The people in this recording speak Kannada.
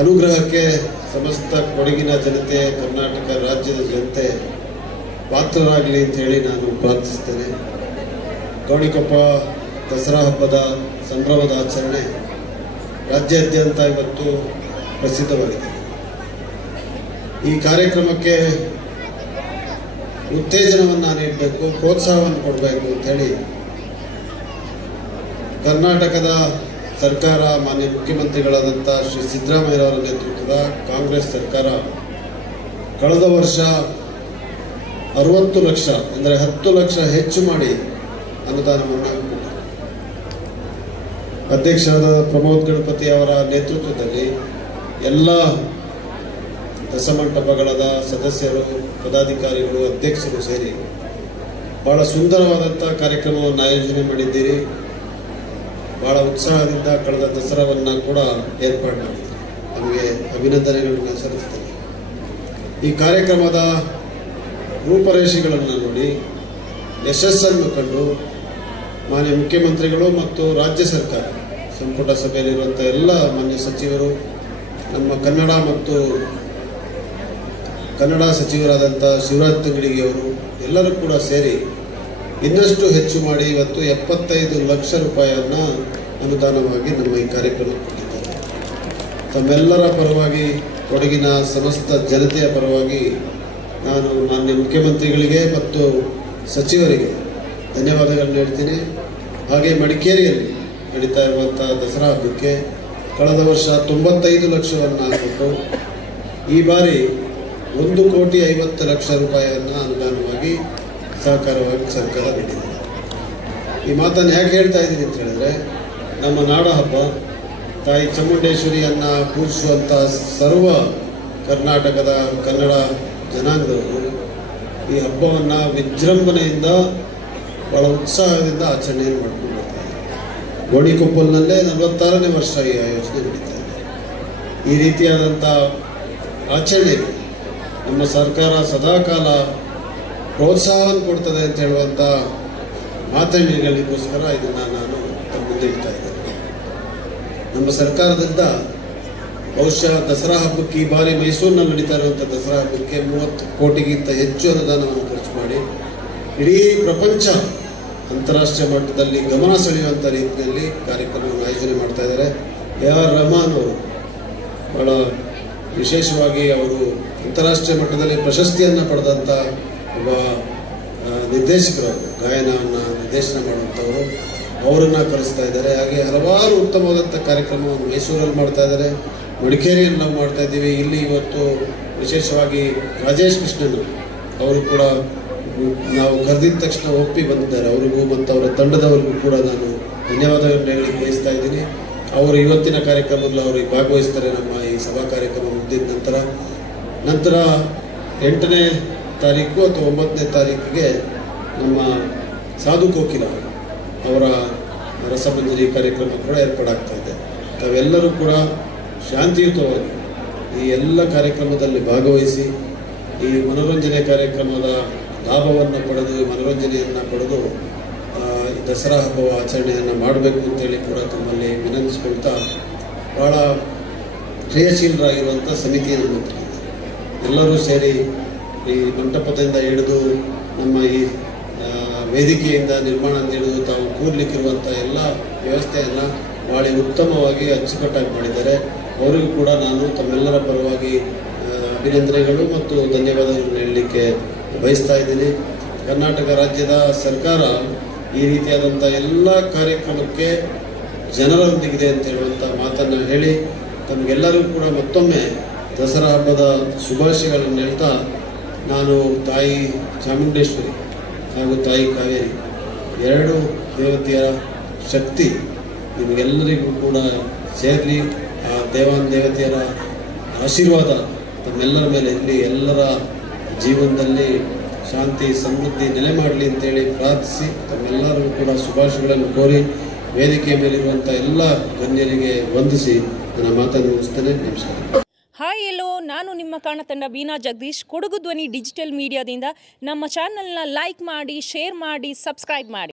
ಅನುಗ್ರಹಕ್ಕೆ ಸಮಸ್ತ ಕೊಡಗಿನ ಜನತೆ, ಕರ್ನಾಟಕ ರಾಜ್ಯದ ಜನತೆ ಪಾತ್ರರಾಗಲಿ ಅಂತ ಹೇಳಿ ನಾನು ಪ್ರಾರ್ಥಿಸ್ತೇನೆ. ಗೋಣಿಕೊಪ್ಪ ದಸರಾ ಹಬ್ಬದ ಸಂಭ್ರಮದ ಆಚರಣೆ ರಾಜ್ಯಾದ್ಯಂತ ಇವತ್ತು ಪ್ರಸಿದ್ಧವಾಗಿದೆ. ಈ ಕಾರ್ಯಕ್ರಮಕ್ಕೆ ಉತ್ತೇಜನವನ್ನು ನೀಡಬೇಕು, ಪ್ರೋತ್ಸಾಹವನ್ನು ಕೊಡಬೇಕು ಅಂತೇಳಿ ಕರ್ನಾಟಕದ ಸರ್ಕಾರ, ಮಾನ್ಯ ಮುಖ್ಯಮಂತ್ರಿಗಳಾದಂಥ ಶ್ರೀ ಸಿದ್ದರಾಮಯ್ಯರವರ ನೇತೃತ್ವದ ಕಾಂಗ್ರೆಸ್ ಸರ್ಕಾರ ಕಳೆದ ವರ್ಷ 60 ಲಕ್ಷ ಅಂದರೆ 10 ಲಕ್ಷ ಹೆಚ್ಚು ಮಾಡಿ ಅನುದಾನವನ್ನು ಕೊಟ್ಟಿದೆ. ಅಧ್ಯಕ್ಷರಾದ ಪ್ರಮೋದ್ ಗಣಪತಿ ಅವರ ನೇತೃತ್ವದಲ್ಲಿ ಎಲ್ಲ ದಸಮಂಟಪಗಳದ ಸದಸ್ಯರು, ಪದಾಧಿಕಾರಿಗಳು, ಅಧ್ಯಕ್ಷರು ಸೇರಿ ಬಹಳ ಸುಂದರವಾದಂಥ ಕಾರ್ಯಕ್ರಮವನ್ನು ಆಯೋಜನೆ ಮಾಡಿದ್ದೀರಿ. ಬಹಳ ಉತ್ಸಾಹದಿಂದ ಕಳೆದ ದಸರಾವನ್ನು ಕೂಡ ಏರ್ಪಾಡು ಮಾಡಿದ್ದೀರಿ. ನಮಗೆ ಅಭಿನಂದನೆಗಳನ್ನು ಸಲ್ಲಿಸ್ತೇನೆ. ಈ ಕಾರ್ಯಕ್ರಮದ ರೂಪರೇಷೆಗಳನ್ನು ನೋಡಿ ಯಶಸ್ಸನ್ನು ಕಂಡು ಮಾನ್ಯ ಮುಖ್ಯಮಂತ್ರಿಗಳು ಮತ್ತು ರಾಜ್ಯ ಸರ್ಕಾರ, ಸಂಪುಟ ಸಭೆಯಲ್ಲಿರುವಂಥ ಎಲ್ಲ ಮಾನ್ಯ ಸಚಿವರು, ನಮ್ಮ ಕನ್ನಡ ಸಚಿವರಾದಂಥ ಶಿವರಾಜ್ ತಂಗಡಿಗೆಯವರು ಎಲ್ಲರೂ ಕೂಡ ಸೇರಿ ಇನ್ನಷ್ಟು ಹೆಚ್ಚು ಮಾಡಿ ಇವತ್ತು 75 ಲಕ್ಷ ರೂಪಾಯಿಯನ್ನು ಅನುದಾನವಾಗಿ ನಮ್ಮ ಈ ಕಾರ್ಯಕ್ರಮಕ್ಕೆ ಕೊಟ್ಟಿದ್ದಾರೆ. ತಮ್ಮೆಲ್ಲರ ಪರವಾಗಿ, ಕೊಡಗಿನ ಸಮಸ್ತ ಜನತೆಯ ಪರವಾಗಿ ನಾನು ಮಾನ್ಯ ಮುಖ್ಯಮಂತ್ರಿಗಳಿಗೆ ಮತ್ತು ಸಚಿವರಿಗೆ ಧನ್ಯವಾದಗಳನ್ನು ಹೇಳ್ತೀನಿ. ಹಾಗೆ ಮಡಿಕೇರಿಯಲ್ಲಿ ನಡೀತಾ ಇರುವಂಥ ದಸರಾ ಹಬ್ಬಕ್ಕೆ ಕಳೆದ ವರ್ಷ 95 ಲಕ್ಷವನ್ನು ಕೊಟ್ಟು ಈ ಬಾರಿ 1,50,00,000 ರೂಪಾಯಿಯನ್ನು ಅನುದಾನವಾಗಿ ಸಹಕಾರವಾಗಿ ಸರ್ಕಾರ ನೀಡಿದೆ. ಈ ಮಾತನ್ನು ಯಾಕೆ ಹೇಳ್ತಾ ಇದ್ದೀನಿ ಅಂತ ಹೇಳಿದ್ರೆ, ನಮ್ಮ ನಾಡ ಹಬ್ಬ ತಾಯಿ ಚಾಮುಂಡೇಶ್ವರಿಯನ್ನು ಪೂಜಿಸುವಂಥ ಸರ್ವ ಕರ್ನಾಟಕದ ಕನ್ನಡ ಜನಾಂಗದವರು ಈ ಹಬ್ಬವನ್ನು ವಿಜೃಂಭಣೆಯಿಂದ ಬಹಳ ಉತ್ಸಾಹದಿಂದ ಆಚರಣೆಯನ್ನು ಮಾಡ್ಕೊಂಡು ಬರ್ತಾರೆ. ಗೋಣಿಕೊಪ್ಪಲ್ನಲ್ಲೇ 46ನೇ ವರ್ಷ ಈ ಆಯೋಜನೆ ನಡೀತಾ ಇದೆ. ಈ ರೀತಿಯಾದಂಥ ಆಚರಣೆಗೆ ನಮ್ಮ ಸರ್ಕಾರ ಸದಾಕಾಲ ಪ್ರೋತ್ಸಾಹವನ್ನು ಕೊಡ್ತದೆ ಅಂತ ಹೇಳುವಂಥ ಮಾತನಾಡಲಿಕ್ಕೋಸ್ಕರ ಇದನ್ನು ನಾನು ತಮ್ಮ ಮುಂದೆ ಇಡ್ತಾ ಇದ್ದೇನೆ. ನಮ್ಮ ಸರ್ಕಾರದಿಂದ ಬಹುಶಃ ದಸರಾ ಹಬ್ಬಕ್ಕೆ ಈ ಬಾರಿ ಮೈಸೂರಿನಲ್ಲಿ ನಡೀತಾ ಇರುವಂಥ ದಸರಾ ಹಬ್ಬಕ್ಕೆ 30 ಕೋಟಿಗಿಂತ ಹೆಚ್ಚು ಅನುದಾನವನ್ನು ಖರ್ಚು ಮಾಡಿ ಇಡೀ ಪ್ರಪಂಚ ಅಂತಾರಾಷ್ಟ್ರೀಯ ಮಟ್ಟದಲ್ಲಿ ಗಮನ ಸೆಳೆಯುವಂಥ ರೀತಿಯಲ್ಲಿ ಕಾರ್ಯಕ್ರಮವನ್ನು ಆಯೋಜನೆ ಮಾಡ್ತಾ ಇದ್ದಾರೆ. AR ರೆಹಮಾನ್ ಅವರು ಬಹಳ ವಿಶೇಷವಾಗಿ ಅವರು ಅಂತಾರಾಷ್ಟ್ರೀಯ ಮಟ್ಟದಲ್ಲಿ ಪ್ರಶಸ್ತಿಯನ್ನು ಪಡೆದಂಥ ಒಬ್ಬ ನಿರ್ದೇಶಕರು, ಗಾಯನವನ್ನು ನಿರ್ದೇಶನ ಮಾಡುವಂಥವರು, ಅವರನ್ನು ಕರೆಸ್ತಾ ಇದ್ದಾರೆ. ಹಾಗೆ ಹಲವಾರು ಉತ್ತಮವಾದಂಥ ಕಾರ್ಯಕ್ರಮವನ್ನು ಮೈಸೂರಲ್ಲಿ ಮಾಡ್ತಾ ಇದ್ದಾರೆ, ಮಡಿಕೇರಿಯಲ್ಲಿ ನಾವು ಮಾಡ್ತಾ ಇದ್ದೀವಿ. ಇಲ್ಲಿ ಇವತ್ತು ವಿಶೇಷವಾಗಿ ರಾಜೇಶ್ ಕೃಷ್ಣನ್ ಅವರು ಕೂಡ ನಾವು ಕರೆದಿದ್ದ ತಕ್ಷಣ ಒಪ್ಪಿ ಬಂದಿದ್ದಾರೆ. ಅವರಿಗೂ ಮತ್ತು ಅವರ ತಂಡದವರಿಗೂ ಕೂಡ ನಾನು ಧನ್ಯವಾದಗಳನ್ನು ಹೇಳಲಿಕ್ಕೆ ಬಯಸ್ತಾ ಇದ್ದೀನಿ. ಅವರು ಇವತ್ತಿನ ಕಾರ್ಯಕ್ರಮದಲ್ಲಿ ಅವರಿಗೆ ಭಾಗವಹಿಸ್ತಾರೆ. ನಮ್ಮ ಈ ಸಭಾ ಕಾರ್ಯಕ್ರಮ ಮುಗಿದ ನಂತರ 8ನೇ ತಾರೀಕು ಅಥವಾ 9ನೇ ತಾರೀಕಿಗೆ ನಮ್ಮ ಸಾಧು ಕೋಕಿಲ ಅವರ ರಸಮಂಜರಿ ಕಾರ್ಯಕ್ರಮ ಕೂಡ ಏರ್ಪಾಡಾಗ್ತಾ ಇದೆ. ತಾವೆಲ್ಲರೂ ಕೂಡ ಶಾಂತಿಯುತವಾಗಿ ಈ ಎಲ್ಲ ಕಾರ್ಯಕ್ರಮದಲ್ಲಿ ಭಾಗವಹಿಸಿ ಈ ಮನೋರಂಜನೆ ಕಾರ್ಯಕ್ರಮದ ಲಾಭವನ್ನು ಪಡೆದು, ಮನೋರಂಜನೆಯನ್ನು ಪಡೆದು ದಸರಾ ಹಬ್ಬವ ಆಚರಣೆಯನ್ನು ಮಾಡಬೇಕು ಅಂತೇಳಿ ಕೂಡ ತಮ್ಮಲ್ಲಿ ವಿನಂತಿಸ್ಕೊಳ್ತಾ, ಭಾಳ ಕ್ರಿಯಾಶೀಲರಾಗಿರುವಂಥ ಸಮಿತಿ ನಮ್ಮ ಹತ್ರ ಇದೆ. ಎಲ್ಲರೂ ಸೇರಿ ಈ ಮಂಟಪದಿಂದ ಹಿಡಿದು ನಮ್ಮ ಈ ವೇದಿಕೆಯಿಂದ ನಿರ್ಮಾಣ ಹಿಡಿದು ತಾವು ಕೂರ್ಲಿಕ್ಕಿರುವಂಥ ಎಲ್ಲ ವ್ಯವಸ್ಥೆಯನ್ನು ಭಾಳ ಉತ್ತಮವಾಗಿ ಅಚ್ಚುಕಟ್ಟಾಗಿ ಮಾಡಿದ್ದಾರೆ. ಅವರಿಗೂ ಕೂಡ ನಾನು ತಮ್ಮೆಲ್ಲರ ಪರವಾಗಿ ಅಭಿನಂದನೆಗಳು ಮತ್ತು ಧನ್ಯವಾದಗಳನ್ನು ಹೇಳಲಿಕ್ಕೆ ಬಯಸ್ತಾ ಇದ್ದೀನಿ. ಕರ್ನಾಟಕ ರಾಜ್ಯದ ಸರ್ಕಾರ ಈ ರೀತಿಯಾದಂಥ ಎಲ್ಲ ಕಾರ್ಯಕ್ರಮಕ್ಕೆ ಜನರೊಂದಿಗಿದೆ ಅಂತ ಹೇಳುವಂಥ ಮಾತನ್ನು ಹೇಳಿ ತಮಗೆಲ್ಲರೂ ಕೂಡ ಮತ್ತೊಮ್ಮೆ ದಸರಾ ಹಬ್ಬದ ಶುಭಾಶಯಗಳನ್ನು ಹೇಳ್ತಾ, ನಾನು ತಾಯಿ ಚಾಮುಂಡೇಶ್ವರಿ ಹಾಗೂ ತಾಯಿ ಕಾವೇರಿ ಎರಡು ದೇವತೆಯರ ಶಕ್ತಿ ನಿಮಗೆಲ್ಲರಿಗೂ ಕೂಡ ಸೇರಲಿ. ಆ ದೇವತೆಯರ ಆಶೀರ್ವಾದ ತಮ್ಮೆಲ್ಲರ ಮೇಲೆ ಇರಲಿ, ಎಲ್ಲರ ಜೀವನದಲ್ಲಿ ಶಾಂತಿ ಸಮೃದ್ಧಿ ನೆಲೆ ಮಾಡಲಿ ಅಂತೇಳಿ ಪ್ರಾರ್ಥಿಸಿ ತಮ್ಮೆಲ್ಲರಿಗೂ ಕೂಡ ಶುಭಾಶಯಗಳನ್ನು ಕೋರಿ ವೇದಿಕೆಯ ಮೇಲಿರುವಂಥ ಎಲ್ಲ ಗಣ್ಯರಿಗೆ ವಂದಿಸಿ ನನ್ನ ಮಾತನ್ನು ಮುಗಿಸ್ತೇನೆ. ನಮಸ್ಕಾರ. ಹಾಯ್ ಎಲ್ಲೋ, ನಾನು ನಿಮ್ಮ ಕಾಣತಂಡ ಬೀನಾ ಜಗದೀಶ್, ಕೊಡಗು ಧ್ವನಿ ಡಿಜಿಟಲ್ ಮೀಡಿಯಾದಿಂದ. ನಮ್ಮ ಚಾನಲ್ನ ಲೈಕ್ ಮಾಡಿ, ಶೇರ್ ಮಾಡಿ, ಸಬ್ಸ್ಕ್ರೈಬ್ ಮಾಡಿ.